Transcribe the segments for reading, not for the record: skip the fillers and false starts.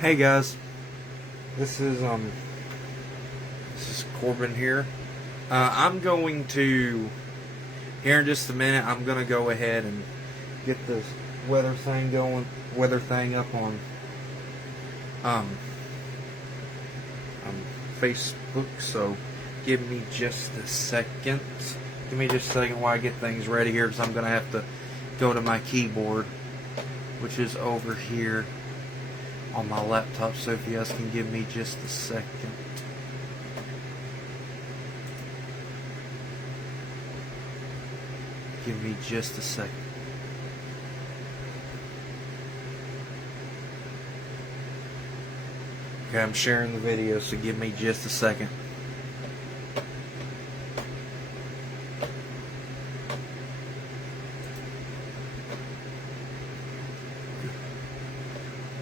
Hey guys, this is Corbin here. I'm going to here in just a minute. I'm gonna go ahead and get this weather thing up on um Facebook. So give me just a second. Give me just a second while I get things ready here, because I'm gonna have to go to my keyboard, which is over here on my laptop. So if you guys can give me just a second. Give me just a second. Okay, I'm sharing the video, so give me just a second.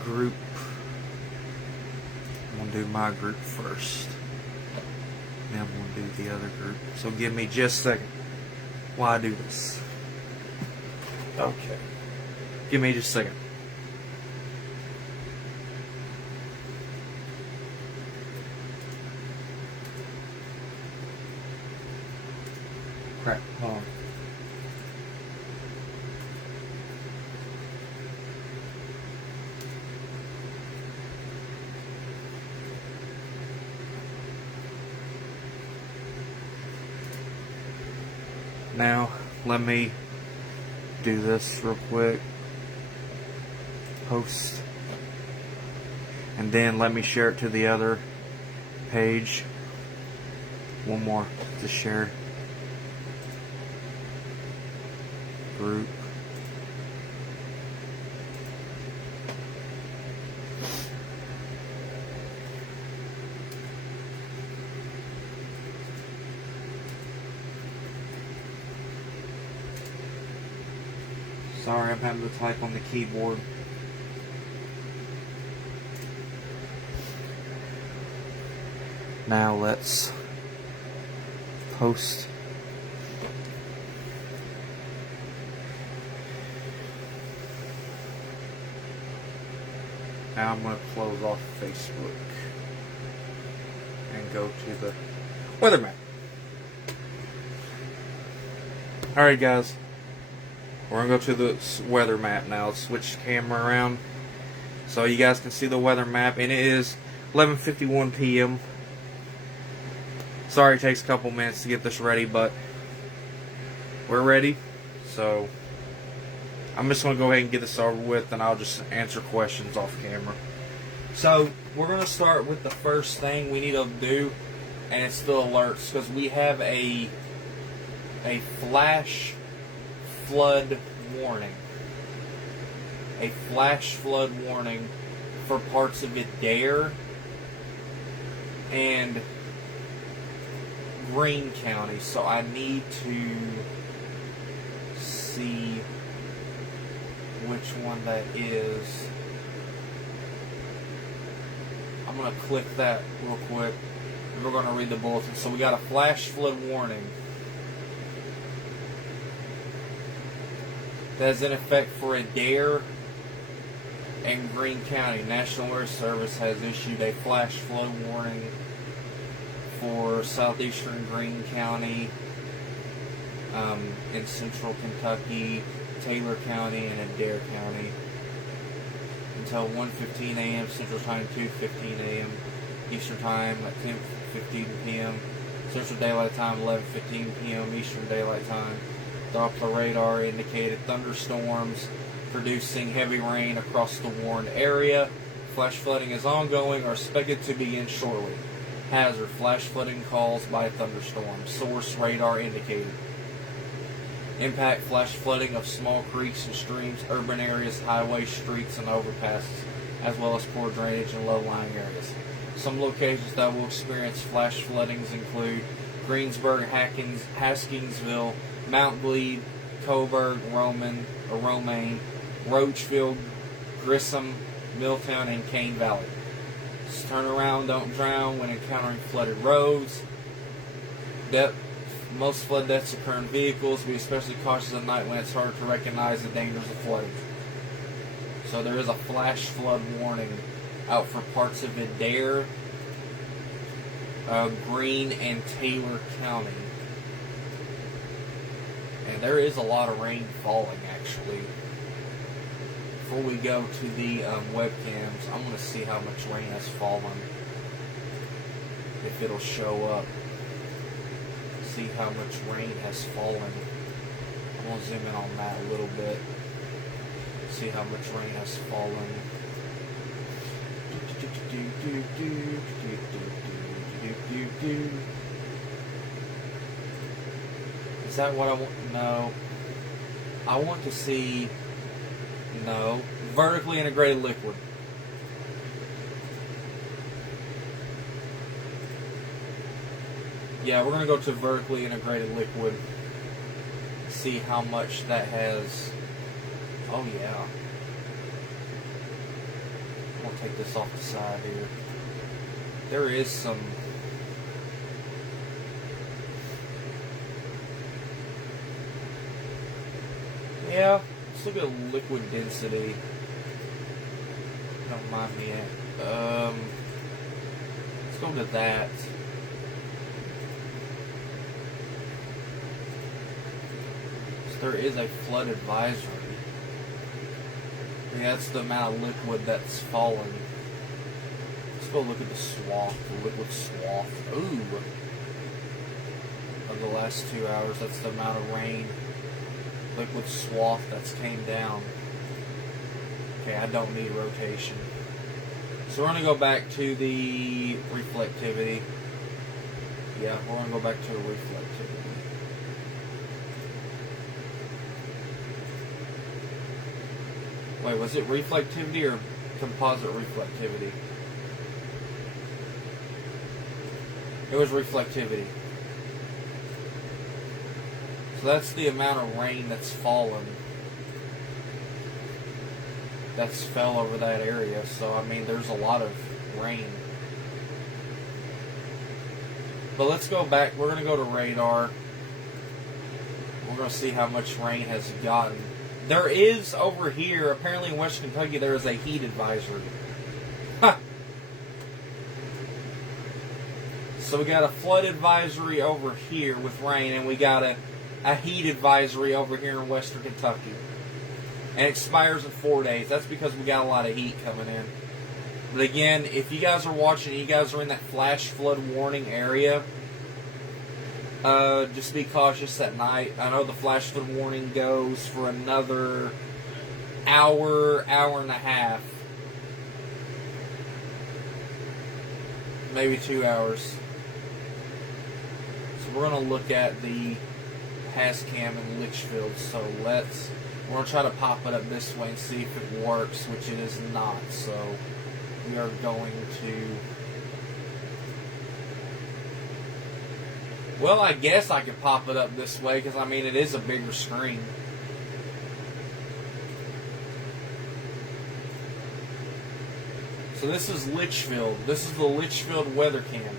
Group. I'm going to do my group first. Then I'm going to do the other group. So give me just a second while I do this. Okay. Give me just a second. Crap. Hold on. Now, let me do this real quick. Post. And then let me share it to the other page. One more to share. Group. Sorry, I'm having to type on the keyboard. Now let's post. Now I'm going to close off Facebook and go to the weather map. Alright guys, we're going to go to the weather map now. Let's switch the camera around so you guys can see the weather map. And it is 11:51 p.m. Sorry it takes a couple minutes to get this ready, but we're ready. So I'm just going to go ahead and get this over with, and I'll just answer questions off camera. So we're going to start with the first thing we need to do, and it's the alerts, because we have a flash flood warning. A flash flood warning for parts of Adair and Greene County. So I need to see which one that is. I'm going to click that real quick. We're going to read the bulletin. So we got a flash flood warning that is in effect for Adair and Greene County. National Weather Service has issued a flash flood warning for southeastern Greene County, in central Kentucky, Taylor County, and Adair County until 1:15 a.m. Central Time, 2:15 a.m. Eastern Time, at 10:15 p.m. Central Daylight Time, 11:15 p.m. Eastern Daylight Time. Doppler radar indicated thunderstorms producing heavy rain across the warned area. Flash flooding is ongoing or expected to begin shortly. Hazard: flash flooding caused by thunderstorms. Source: radar indicated. Impact: flash flooding of small creeks and streams, urban areas, highways, streets, and overpasses, as well as poor drainage in low-lying areas. Some locations that will experience flash floodings include Greensburg, Haskinsville, Mount Glebe, Coburg, Romaine, Roachville, Grissom, Milltown, and Cane Valley. Turn around, don't drown when encountering flooded roads. Most flood deaths occur in vehicles. Be especially cautious at night when it's hard to recognize the dangers of flooding. So there is a flash flood warning out for parts of Adair, Greene, and Taylor County. And there is a lot of rain falling, actually. Before we go to the webcams, I'm going to see how much rain has fallen. If it'll show up. See how much rain has fallen. I'm going to zoom in on that a little bit. See how much rain has fallen. Is that what I want? No. I want to see... No. Vertically integrated liquid. Yeah, we're going to go to vertically integrated liquid. See how much that has... Oh, yeah. I'm going to take this off the side here. There is some... Yeah, let's look at liquid density. Don't mind me. Let's go to that. So there is a flood advisory. Yeah, that's the amount of liquid that's fallen. Let's go look at the swath, the liquid swath. Ooh. Of the last 2 hours, that's the amount of rain. Liquid swath that's came down. Okay, I don't need rotation. So we're going to go back to the reflectivity. Yeah, we're going to go back to reflectivity. Wait, was it reflectivity or composite reflectivity? It was reflectivity. So that's the amount of rain that's fallen. That's fell over that area. So, I mean, there's a lot of rain. But let's go back. We're going to go to radar. We're going to see how much rain has gotten. There is over here, apparently in Western Kentucky, there is a heat advisory. Huh. So we got a flood advisory over here with rain, and we got a heat advisory over here in Western Kentucky. And it expires in 4 days. That's because we got a lot of heat coming in. But again, if you guys are watching, you guys are in that flash flood warning area, just be cautious at night. I know the flash flood warning goes for another hour and a half. Maybe 2 hours. So we're going to look at the Hazcam in Litchfield. So we're going to try to pop it up this way and see if it works, which it is not. So we are going to... Well, I guess I could pop it up this way because, I mean, it is a bigger screen. So this is Litchfield. This is the Litchfield weather cam.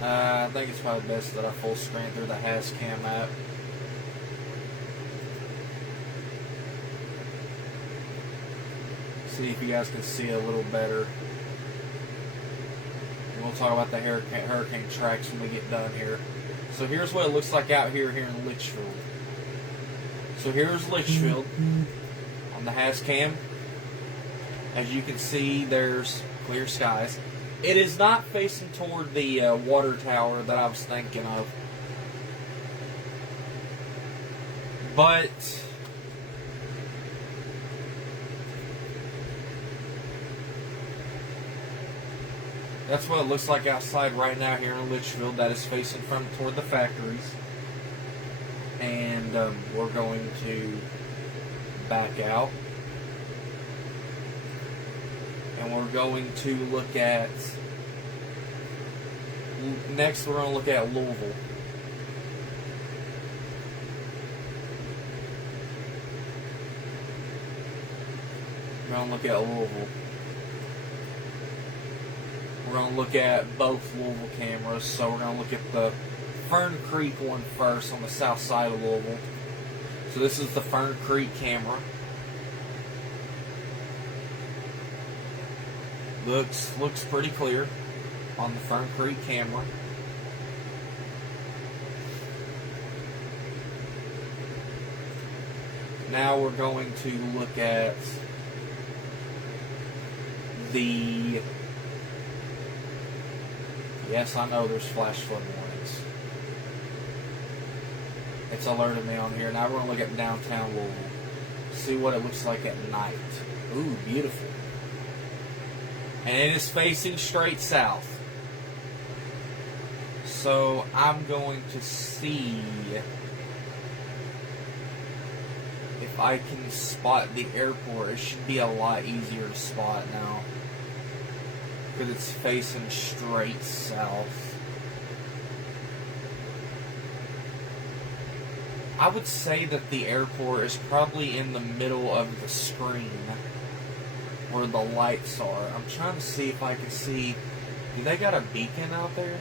I think it's probably best that I full screen through the Hazcam app. See if you guys can see a little better. And we'll talk about the hurricane tracks when we get done here. So here's what it looks like out here in Litchfield. So here's Litchfield on the Hazcam. As you can see, there's clear skies. It is not facing toward the water tower that I was thinking of. But that's what it looks like outside right now here in Litchfield. That is facing toward the factories. And we're going to back out. And we're going to look at... Next, we're going to look at Louisville. We're going to look at Louisville. We're going to look at both Louisville cameras. So we're going to look at the Fern Creek one first on the south side of Louisville. So this is the Fern Creek camera. Looks pretty clear on the Fern Creek camera. Now we're going to look at the... Yes, I know there's flash flood warnings. It's alerted me on here. Now we're going to look at downtown Louisville. See what it looks like at night. Ooh, beautiful. And it is facing straight south. So I'm going to see if I can spot the airport. It should be a lot easier to spot now, because it's facing straight south. I would say that the airport is probably in the middle of the screen where the lights are. I'm trying to see if I can see. Do they got a beacon out there?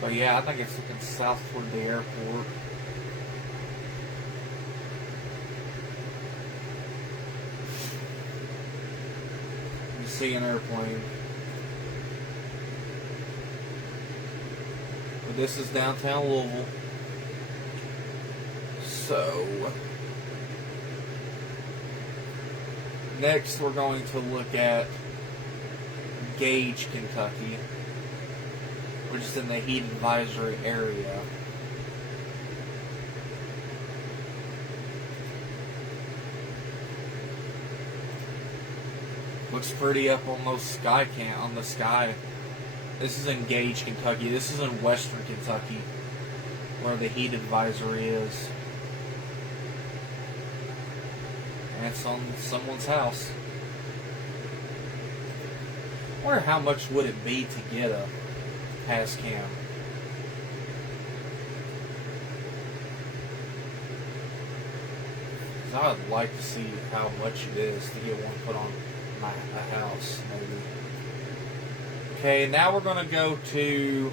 But yeah, I think it's looking south toward the airport. You see an airplane. But this is downtown Louisville. So next we're going to look at Gage, Kentucky, which is in the heat advisory area. Looks pretty up on those on the sky. This is in Gage, Kentucky. This is in western Kentucky, where the heat advisory is. And it's on someone's house. I wonder how much would it be to get a Hazcam. I would like to see how much it is to get one put on a house, maybe. Okay, now we're going to go to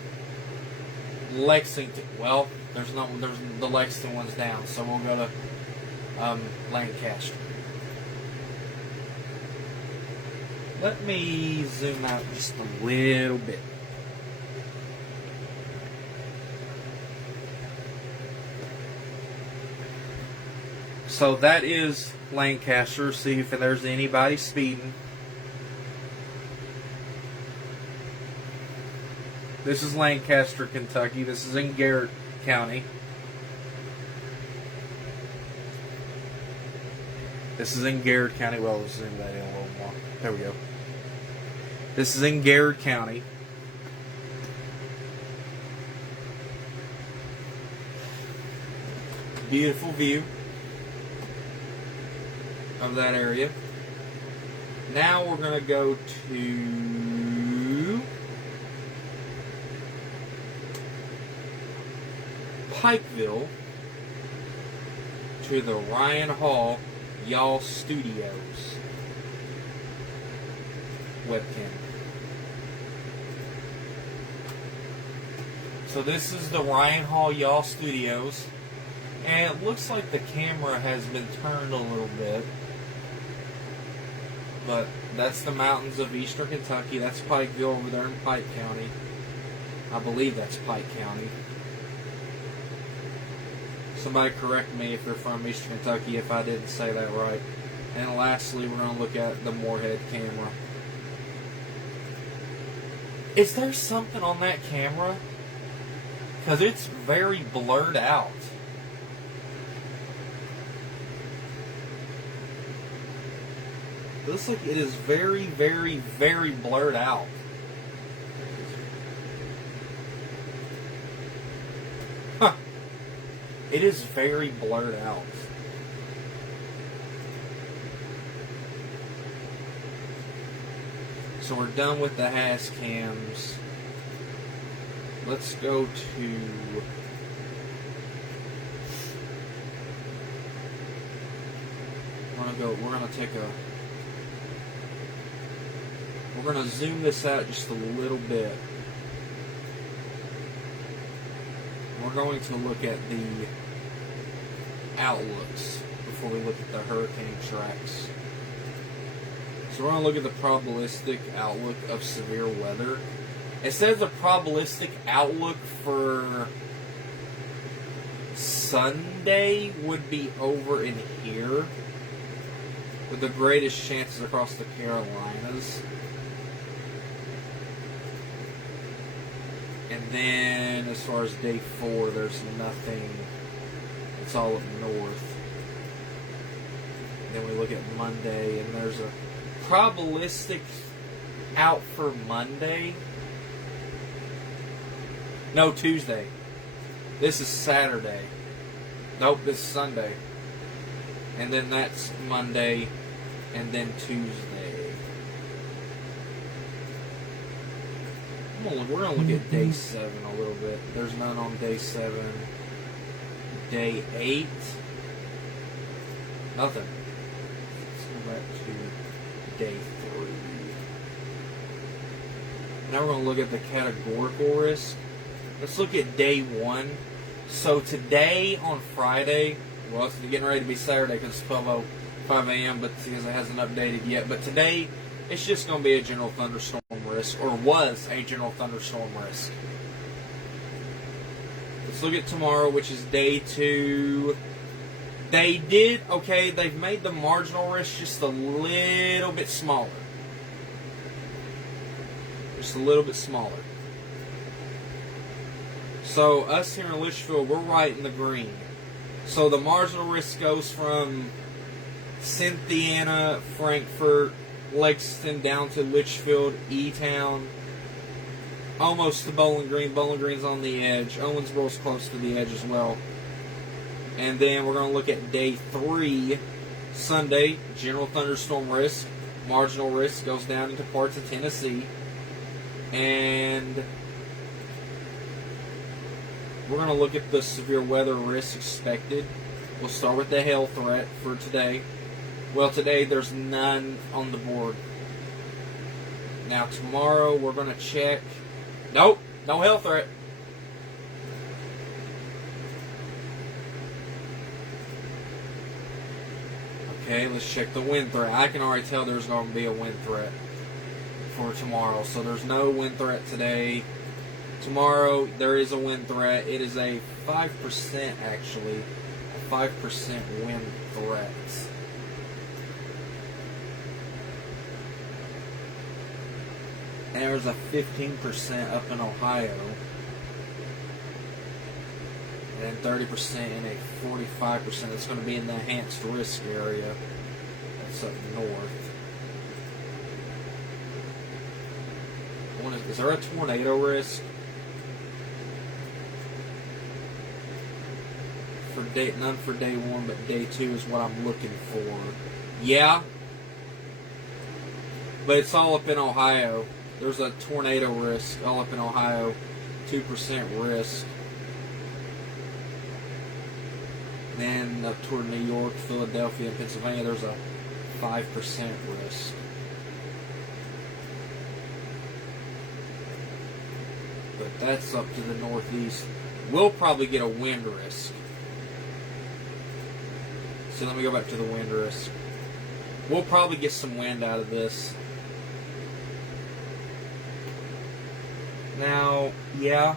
Lexington. Well, there's the Lexington one's down, so we'll go to Lancaster. Let me zoom out just a little bit. So that is Lancaster. See if there's anybody speeding. This is Lancaster, Kentucky. This is in Garrett County. This is in Garrett County. Well, let's zoom that in a little more. There we go. This is in Garrett County. Beautiful view of that area. Now we're going to go to Pikeville, to the Ryan Hall Y'all Studios webcam. So this is the Ryan Hall Y'all Studios, and it looks like the camera has been turned a little bit. But that's the mountains of eastern Kentucky. That's Pikeville over there in Pike County. I believe that's Pike County. Somebody correct me if you're from eastern Kentucky if I didn't say that right. And lastly, we're going to look at the Moorhead camera. Is there something on that camera? Because it's very blurred out. It looks like it is very, very, very blurred out. Huh. It is very blurred out. So we're done with the Hazcams. Let's go to We're gonna zoom this out just a little bit. We're going to look at the outlooks before we look at the hurricane tracks. So we're going to look at the probabilistic outlook of severe weather. It says the probabilistic outlook for Sunday would be over in here, with the greatest chances across the Carolinas. And then, as far as day 4, there's nothing. It's all up north. And then we look at Monday, and there's a probabilistic out for Monday. No, Tuesday. This is Saturday. Nope, this is Sunday. And then that's Monday, and then Tuesday. We're going to look at day 7 a little bit. There's none on day 7. Day 8. Nothing. Let's go back to day 3. Now we're going to look at the categorical risk. Let's look at day 1. So today on Friday, well, it's getting ready to be Saturday because it's 12:05 a.m., but because it hasn't updated yet. But today, it's just going to be a general thunderstorm risk, or was a general thunderstorm risk. Let's look at tomorrow, which is day 2. They've made the marginal risk just a little bit smaller. Just a little bit smaller. So us here in Litchfield, we're right in the green. So the marginal risk goes from Cynthiana, Frankfort, Lexington down to Litchfield, E-Town, almost to Bowling Green. Bowling Green's on the edge. Owensboro's close to the edge as well. And then we're going to look at day 3, Sunday, general thunderstorm risk. Marginal risk goes down into parts of Tennessee. And we're going to look at the severe weather risk expected. We'll start with the hail threat for today. Well, today there's none on the board. Now tomorrow we're going to check. Nope, no hail threat. Okay, let's check the wind threat. I can already tell there's going to be a wind threat for tomorrow. So there's no wind threat today. Tomorrow there is a wind threat. It is a 5% actually. A 5% wind threat. And there's a 15% up in Ohio. And 30% and a 45%. It's going to be in the enhanced risk area. That's up north. Is there a tornado risk? None for day 1, but day 2 is what I'm looking for. Yeah. But it's all up in Ohio. There's a tornado risk all up in Ohio. 2% risk. Then up toward New York, Philadelphia, and Pennsylvania, there's a 5% risk. But that's up to the northeast. We'll probably get a wind risk. So let me go back to the wind risk. We'll probably get some wind out of this. Now, yeah.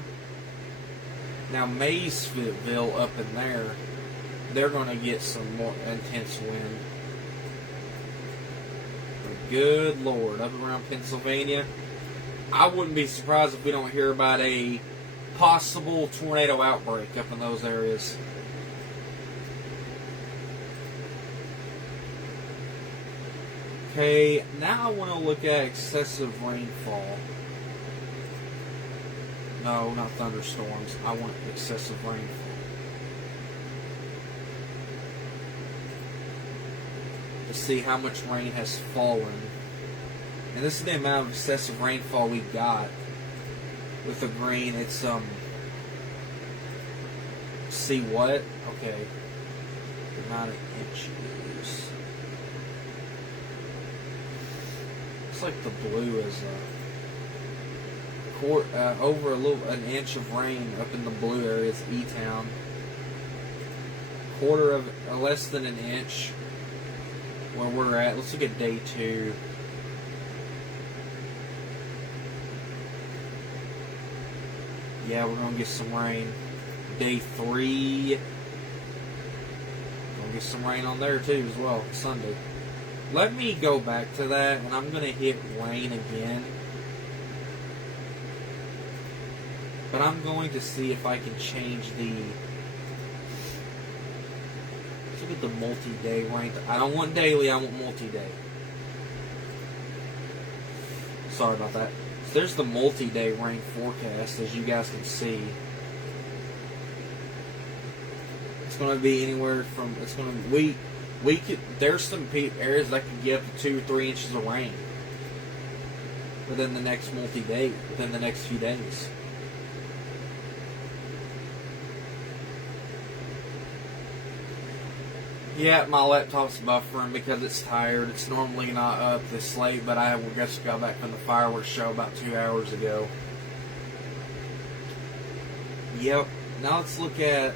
Now, Maysville up in there, they're going to get some more intense wind. But good Lord, up around Pennsylvania, I wouldn't be surprised if we don't hear about a possible tornado outbreak up in those areas. Okay, now I want to look at excessive rainfall. No, not thunderstorms. I want excessive rainfall. To see how much rain has fallen. And this is the amount of excessive rainfall we got. With the green, it's, see what? Okay. The amount of inches. Looks like the blue is over an inch of rain up in the blue area. It's E-Town. Quarter of less than an inch where we're at. Let's look at day 2. Yeah, we're gonna get some rain. Day 3, gonna get some rain on there too as well. Sunday. Let me go back to that, and I'm gonna hit rain again. But I'm going to see if I can change the. Let's look at the multi-day rain. I don't want daily. I want multi-day. Sorry about that. So there's the multi-day rain forecast, as you guys can see. It's going to be anywhere from. It's going to we could. There's some areas that can get up to 2 or 3 inches of rain within the next multi-day, within the next few days. Yeah, my laptop's buffering because it's tired. It's normally not up this late, but I just got back from the fireworks show about 2 hours ago. Yep. Now let's look at.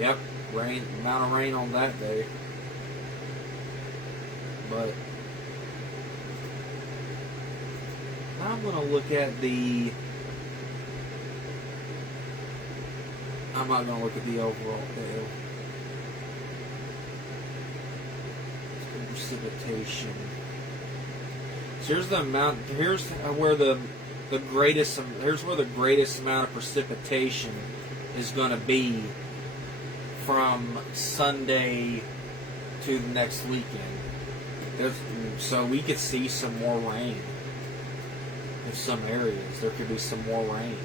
Yep, rain. Amount of rain on that day. But now I'm gonna look at the. I'm not going to look at the overall bill. Precipitation. So here's the amount. Here's where the greatest. Here's where the greatest amount of precipitation is going to be from Sunday to the next weekend. So we could see some more rain in some areas. There could be some more rain.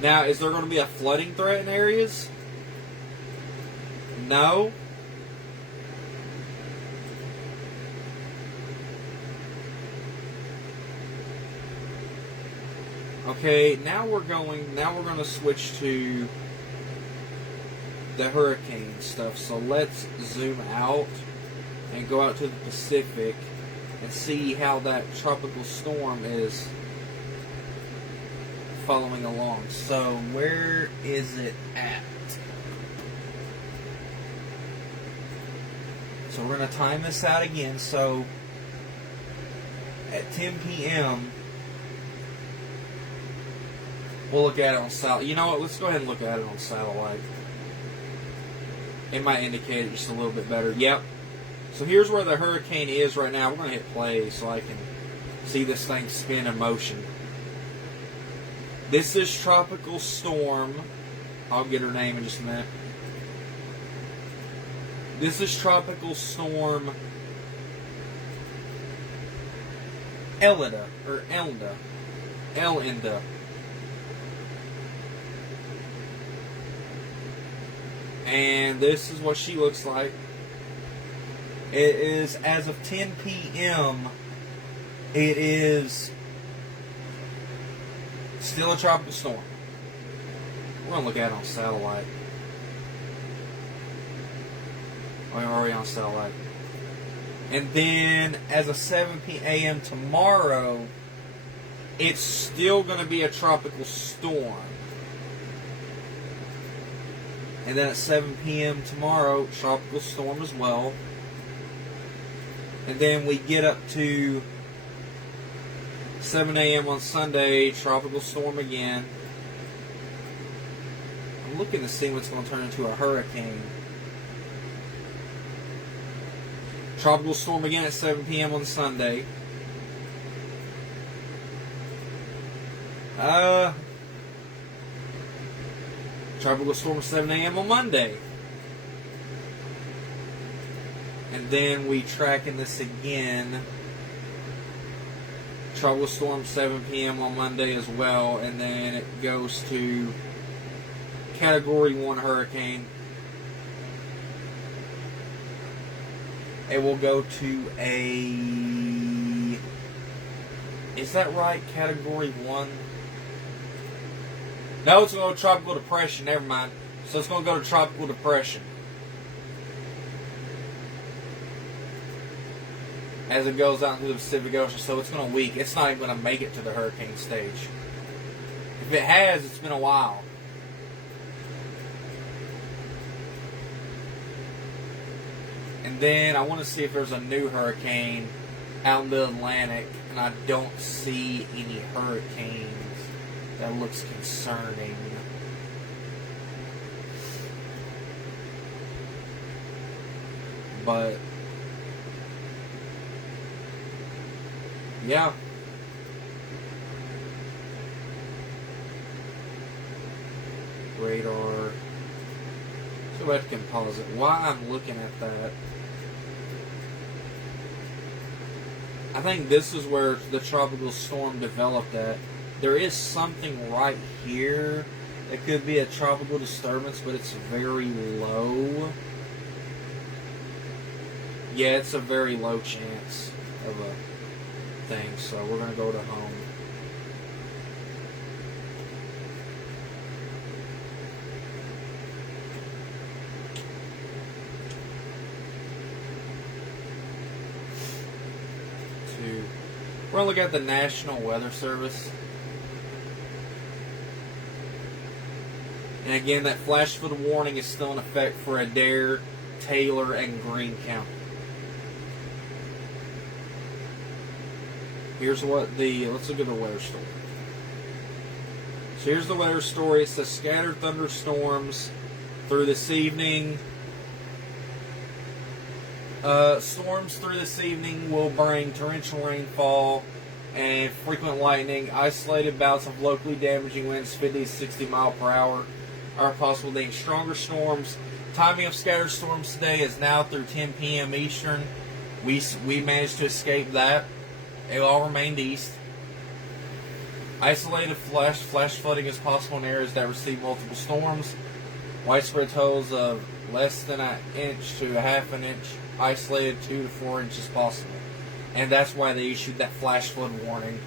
Now, is there going to be a flooding threat in areas? No. Okay, now we're going to switch to the hurricane stuff. So let's zoom out and go out to the Pacific and see how that tropical storm is following along. So where is it at? So we're going to time this out again. So at 10 p.m. we'll look at it on satellite. You know what? Let's go ahead and look at it on satellite. It might indicate it just a little bit better. Yep. So here's where the hurricane is right now. We're going to hit play so I can see this thing spin in motion. This is Tropical Storm. I'll get her name in just a minute. This is Tropical Storm Elida, or Elda. Elinda. And this is what she looks like. It is, as of 10 p.m., it is still a tropical storm. We're going to look at it on satellite. We're already on satellite. And then, as of 7 p.m. tomorrow, it's still going to be a tropical storm. And then at 7 p.m. tomorrow, tropical storm as well. And then we get up to 7 a.m. on Sunday, tropical storm again. I'm looking to see what's going to turn into a hurricane. Tropical storm again at 7 p.m. on Sunday. Tropical storm at 7 a.m. on Monday. And then we track in this again. Tropical storm 7 p.m. on Monday as well. And then it goes to Category 1 hurricane. It will go to a... Is that right? Category 1? No, it's going to go to tropical depression. Never mind. So it's going to go to tropical depression. As it goes out into the Pacific Ocean, so it's going to weaken. It's not even going to make it to the hurricane stage. If it has, it's been a while. And then I want to see if there's a new hurricane out in the Atlantic, and I don't see any hurricanes. That looks concerning. But yeah. Radar. So we have to composite. While I'm looking at that, I think this is where the tropical storm developed at. There is something right here that could be a tropical disturbance, but it's very low. Yeah, it's a very low chance of a thing, so we're going to go to home. We're going to look at the National Weather Service. And again, that flash flood warning is still in effect for Adair, Taylor, and Greene County. Here's what let's look at the weather story. So here's the weather story. It says scattered thunderstorms through this evening. Storms through this evening will bring torrential rainfall and frequent lightning. Isolated bouts of locally damaging winds 50 to 60 miles per hour are possible. Being stronger storms. Timing of scattered storms today is now through 10 p.m. Eastern. We managed to escape that. It all remained east. Isolated flash flooding is possible in areas that receive multiple storms. Widespread totals of less than an inch to a half an inch. Isolated 2 to 4 inches possible. And that's why they issued that flash flood warning.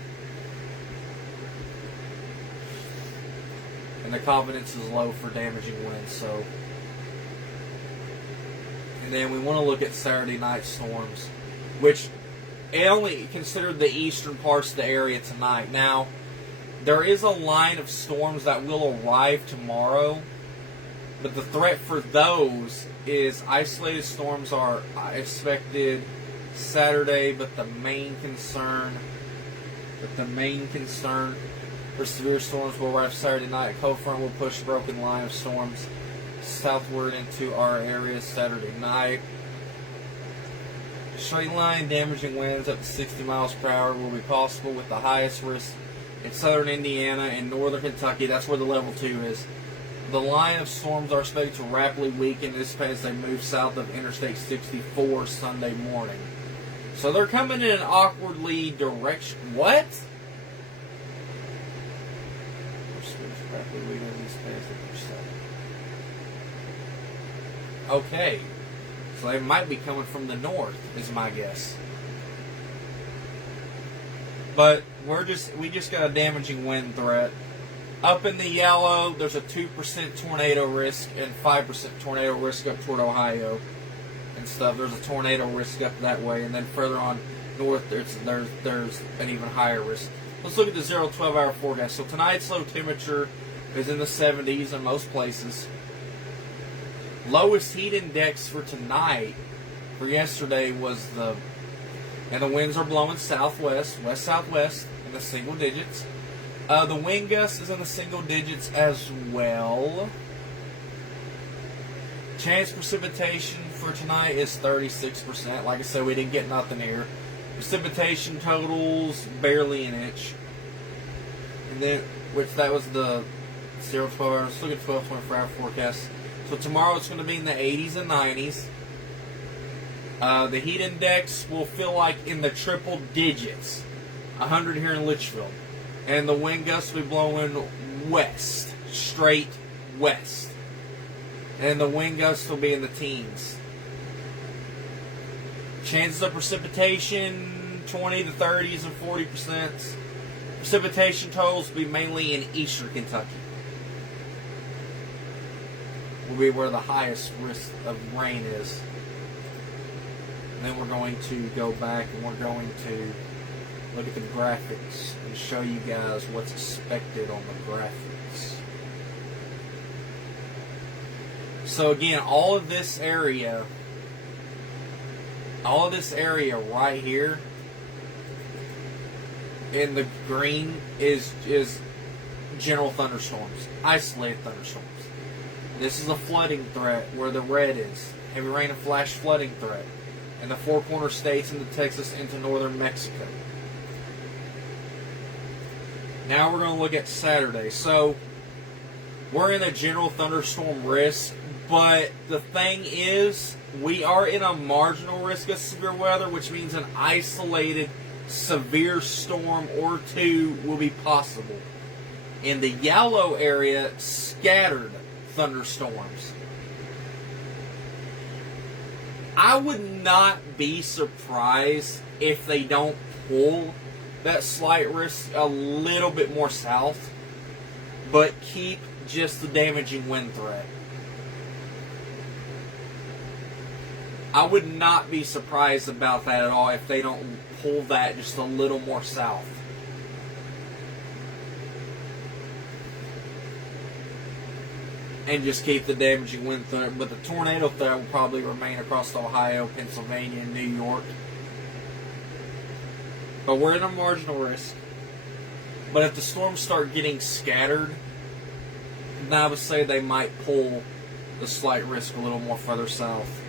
And the confidence is low for damaging winds, so. And then we want to look at Saturday night storms, which it only considered the eastern parts of the area tonight. Now, there is a line of storms that will arrive tomorrow, but the threat for those is isolated storms are expected Saturday, but the main concern for severe storms will arrive Saturday night. A cold front will push a broken line of storms southward into our area Saturday night. Straight line damaging winds up to 60 miles per hour will be possible, with the highest risk in southern Indiana and northern Kentucky. That's where the level 2 is. The line of storms are expected to rapidly weaken as they move south of Interstate 64 Sunday morning. So they're coming in an awkwardly direction. What? Okay. So they might be coming from the north, is my guess. But we just got a damaging wind threat. Up in the yellow, there's a 2% tornado risk and 5% tornado risk up toward Ohio and stuff. There's a tornado risk up that way, and then further on north, there's an even higher risk. Let's look at the 0-12 hour forecast. So tonight's low temperature is in the 70s in most places. Lowest heat index for tonight, for yesterday, was and the winds are blowing southwest, west-southwest in the single digits. The wind gust is in the single digits as well. Chance precipitation for tonight is 36%. Like I said, we didn't get nothing here. Precipitation totals barely an inch. And then, that was the 0-12 hours. Let's look at 12-24 hour forecast. So tomorrow it's going to be in the 80s and 90s. The heat index will feel like in the triple digits. 100 here in Litchfield. And the wind gusts will be blowing west. Straight west. And the wind gusts will be in the teens. Chances of precipitation, 20 to 30s and 40%. Precipitation totals will be mainly in eastern Kentucky. will be where the highest risk of rain is. And then we're going to go back and we're going to look at the graphics and show you guys what's expected on the graphics. So again, all of this area right here in the green is general thunderstorms, isolated thunderstorms. This is a flooding threat where the red is. Heavy rain and flash flooding threat in the Four Corner states into Texas into northern Mexico. Now we're going to look at Saturday. So we're in a general thunderstorm risk, but the thing is, we are in a marginal risk of severe weather, which means an isolated severe storm or two will be possible. In the yellow area, scattered thunderstorms. I would not be surprised if they don't pull that slight risk a little bit more south, but keep just the damaging wind threat. I would not be surprised about that at all if they don't pull that just a little more south. And just keep the damaging wind threat. But the tornado threat will probably remain across Ohio, Pennsylvania, and New York. But we're in a marginal risk. But if the storms start getting scattered, then I would say they might pull the slight risk a little more further south.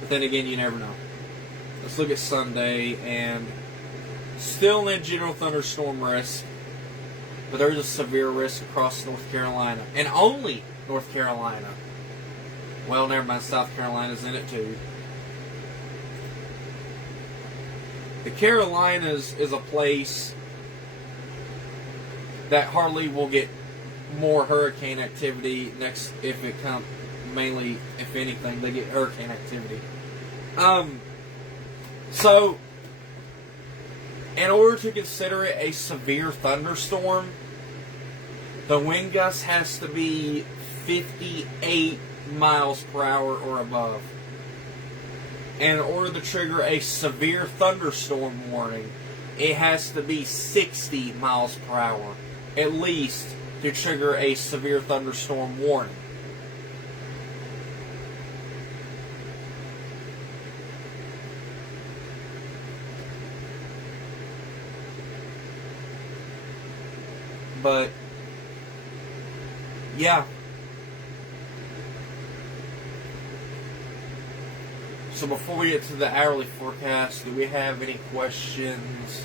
But then again, you never know. Let's look at Sunday, and still in general thunderstorm risk. But there is a severe risk across North Carolina. And only North Carolina. Well, never mind, South Carolina's in it too. The Carolinas is a place that hardly will get more hurricane activity next if it comes. Mainly, if anything, they get hurricane activity. So, in order to consider it a severe thunderstorm, the wind gust has to be 58 miles per hour or above. And in order to trigger a severe thunderstorm warning, it has to be 60 miles per hour, at least, to trigger a severe thunderstorm warning. But, yeah. So before we get to the hourly forecast, do we have any questions?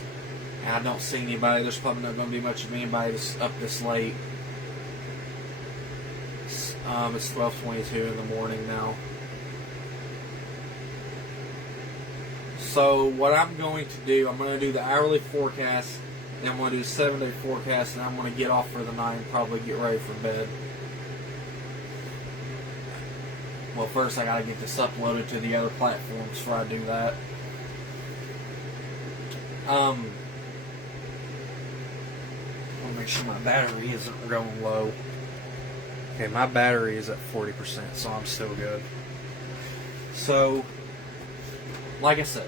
And I don't see anybody. There's probably not going to be much of anybody up this late. It's 12:22 in the morning now. So what I'm going to do, I'm going to do the hourly forecast. Then I'm going to do the 7-day forecast, and I'm going to get off for the night and probably get ready for bed. Well, first I got to get this uploaded to the other platforms before I do that. I'll make sure my battery isn't going low. Okay, my battery is at 40%, so I'm still good. So, like I said,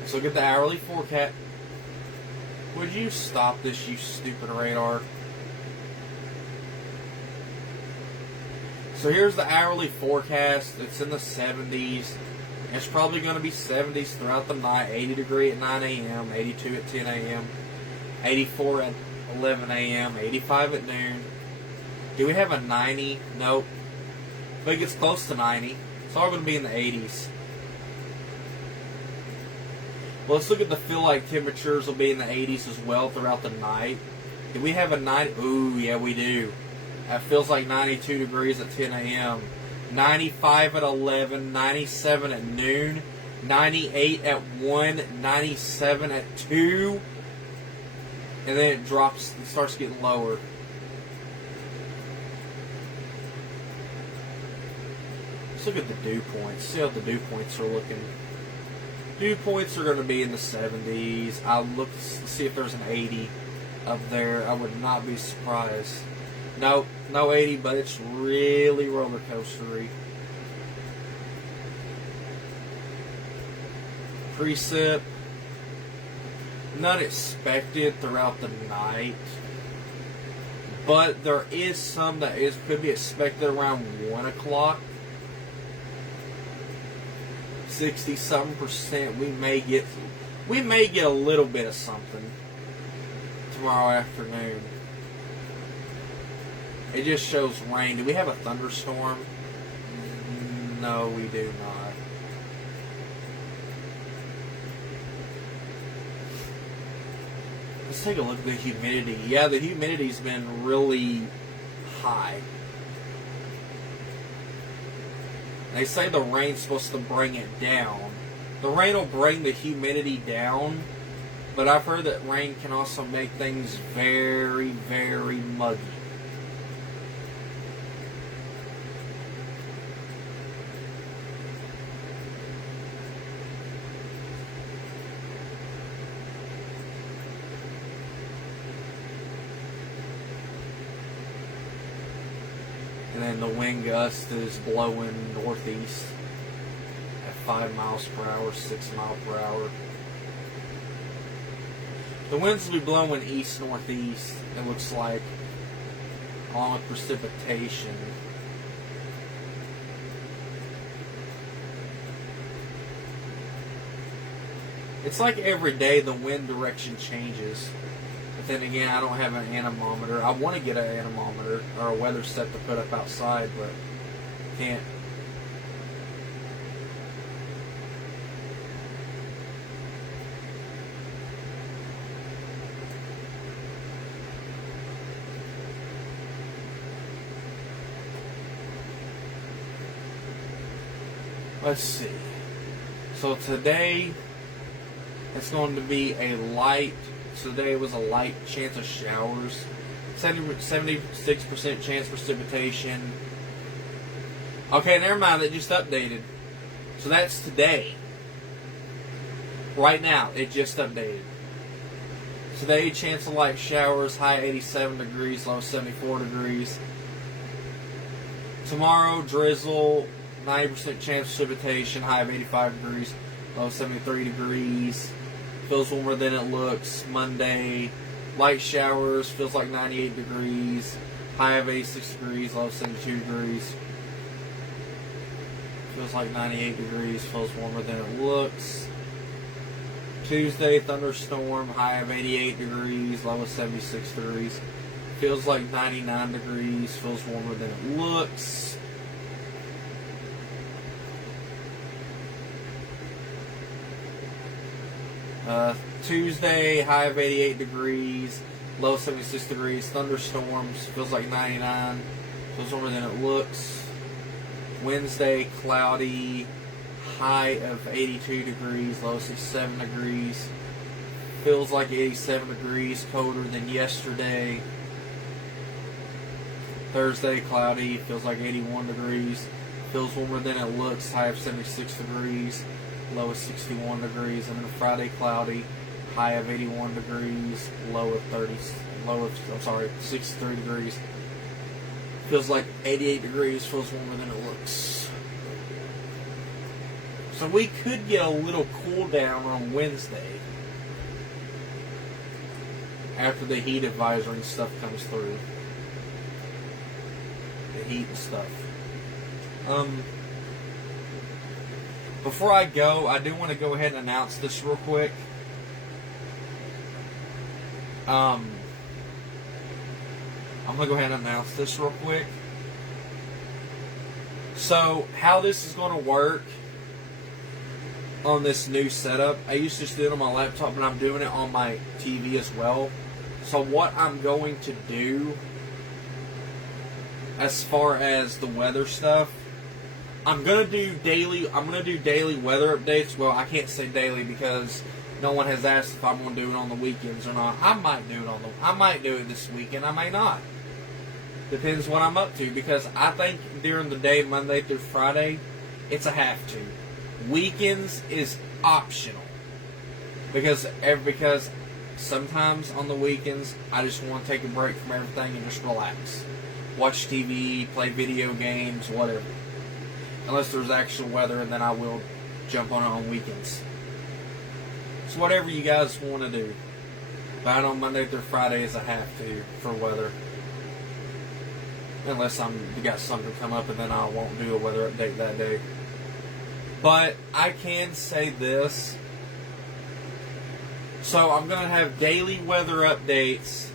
let's look at the hourly forecast. Would you stop this, you stupid radar? So here's the hourly forecast. It's in the 70s. It's probably going to be 70s throughout the night. 80 degree at 9 a.m., 82 at 10 a.m., 84 at 11 a.m., 85 at noon. Do we have a 90? Nope. But it gets close to 90. It's all going to be in the 80s. Well, let's look at the feel-like temperatures. Will be in the 80s as well throughout the night. Do we have a 90? Ooh, yeah, we do. That feels like 92 degrees at 10 a.m. 95 at 11, 97 at noon, 98 at 1, 97 at 2, and then it drops, it starts getting lower. Let's look at the dew points. See how the dew points are looking. Dew points are going to be in the 70s. I'll look to see if there's an 80. up there. I would not be surprised. No 80, but it's really roller coastery. Precip, not expected throughout the night, but there is some that could be expected around 1 o'clock. 60-something%. We may get a little bit of something tomorrow afternoon. It just shows rain. Do we have a thunderstorm? No, we do not. Let's take a look at the humidity. Yeah, the humidity's been really high. They say the rain's supposed to bring it down. The rain will bring the humidity down, but I've heard that rain can also make things very, very muggy. And then the wind gust is blowing northeast at 5 miles per hour, 6 miles per hour. The winds will be blowing east-northeast, it looks like, along with precipitation. It's like every day the wind direction changes. But then again, I don't have an anemometer. I want to get an anemometer or a weather set to put up outside, but can't. Let's see. So today, it's going to be a light. Today was a light chance of showers. 76% chance precipitation. Okay, never mind. It just updated. So that's today. Right now, it just updated. Today, chance of light showers. High 87 degrees, low 74 degrees. Tomorrow, drizzle. 90% chance of precipitation. High of 85 degrees, low 73 degrees. Feels warmer than it looks. Monday, light showers, feels like 98 degrees. High of 86 degrees, low 72 degrees. Feels like 98 degrees, feels warmer than it looks. Tuesday, thunderstorm, high of 88 degrees, low of 76 degrees. Feels like 99 degrees, feels warmer than it looks. Tuesday, high of 88 degrees, low 76 degrees, thunderstorms, feels like 99, feels warmer than it looks. Wednesday, cloudy, high of 82 degrees, low 67 degrees, feels like 87 degrees, colder than yesterday. Thursday, cloudy, feels like 81 degrees, feels warmer than it looks, high of 76 degrees. Low of 61 degrees, and then Friday cloudy, high of 81 degrees, low of 63 degrees. Feels like 88 degrees, feels warmer than it looks. So we could get a little cool down on Wednesday after the heat advisory and stuff comes through. The heat and stuff. Before I go, I do want to go ahead and announce this real quick. I'm going to go ahead and announce this real quick. So, how this is going to work on this new setup, I used to just do it on my laptop, but I'm doing it on my TV as well. So what I'm going to do, as far as the weather stuff, I'm gonna do daily weather updates. Well, I can't say daily because no one has asked if I'm gonna do it on the weekends or not. I might do it this weekend. I may not. Depends what I'm up to, because I think during the day, Monday through Friday, it's a have to. Weekends is optional because sometimes on the weekends, I just want to take a break from everything and just relax. Watch TV, play video games, whatever. Unless there's actual weather, and then I will jump on weekends. So whatever you guys want to do. But on Monday through Fridays, I have to for weather. Unless we got something come up, and then I won't do a weather update that day. But I can say this. So I'm going to have daily weather updates,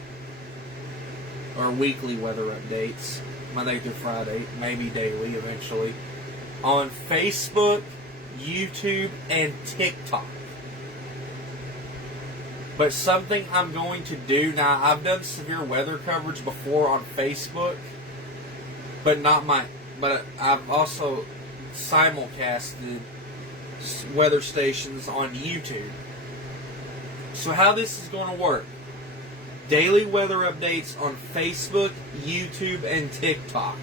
or weekly weather updates, Monday through Friday, maybe daily eventually, on Facebook, YouTube, and TikTok. But something I'm going to do, now I've done severe weather coverage before on Facebook, but I've also simulcasted weather stations on YouTube. So how this is going to work: daily weather updates on Facebook, YouTube, and TikTok.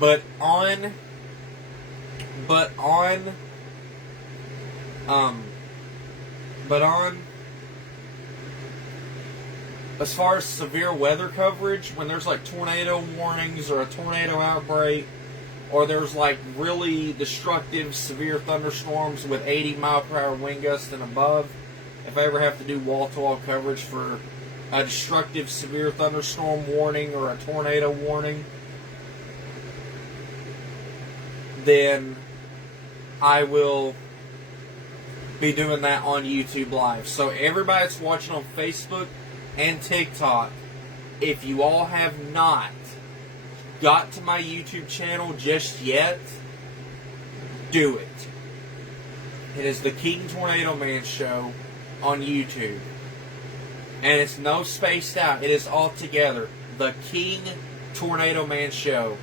But on as far as severe weather coverage, when there's like tornado warnings or a tornado outbreak, or there's like really destructive severe thunderstorms with 80-mile-per-hour wind gusts and above, if I ever have to do wall-to-wall coverage for a destructive severe thunderstorm warning or a tornado warning, then I will be doing that on YouTube Live. So everybody that's watching on Facebook and TikTok, if you all have not got to my YouTube channel just yet, do it. It is the King Tornado Man Show on YouTube. And it's no spaced out. It is all together. The King Tornado Man Show.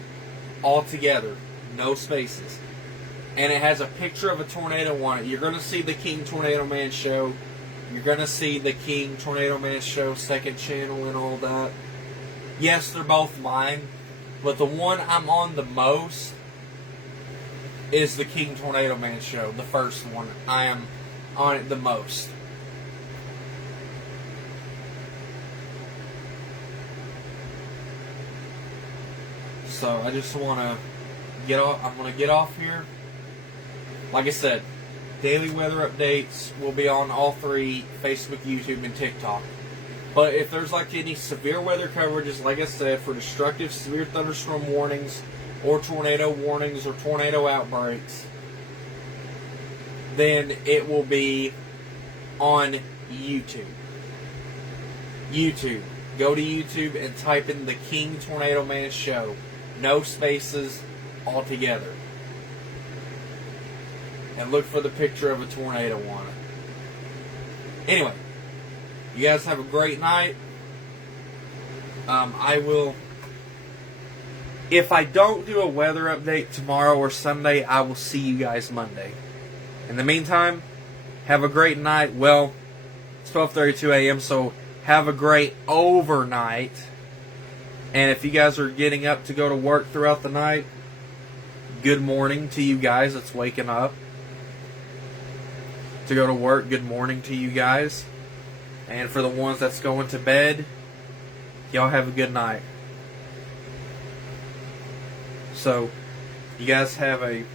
All together. No spaces. And it has a picture of a tornado on it. You're going to see the King Tornado Man Show. You're going to see the King Tornado Man Show second channel and all that. Yes, they're both mine. But the one I'm on the most is the King Tornado Man Show. The first one. I am on it the most. So I just want to get off. I'm going to get off here. Like I said, daily weather updates will be on all three: Facebook, YouTube, and TikTok. But if there's like any severe weather coverages, like I said, for destructive severe thunderstorm warnings or tornado warnings or tornado outbreaks, then it will be on YouTube. YouTube. Go to YouTube and type in the King Tornado Man Show. No spaces, all together. And look for the picture of a tornado on it. Anyway, you guys have a great night. I will, if I don't do a weather update tomorrow or Sunday, I will see you guys Monday. In the meantime, have a great night. Well, it's 12:32 a.m., so have a great overnight. And if you guys are getting up to go to work throughout the night, good morning to you guys that's waking up to go to work. Good morning to you guys. And for the ones that's going to bed, y'all have a good night. So, you guys have a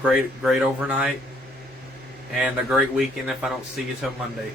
great overnight and a great weekend if I don't see you till Monday.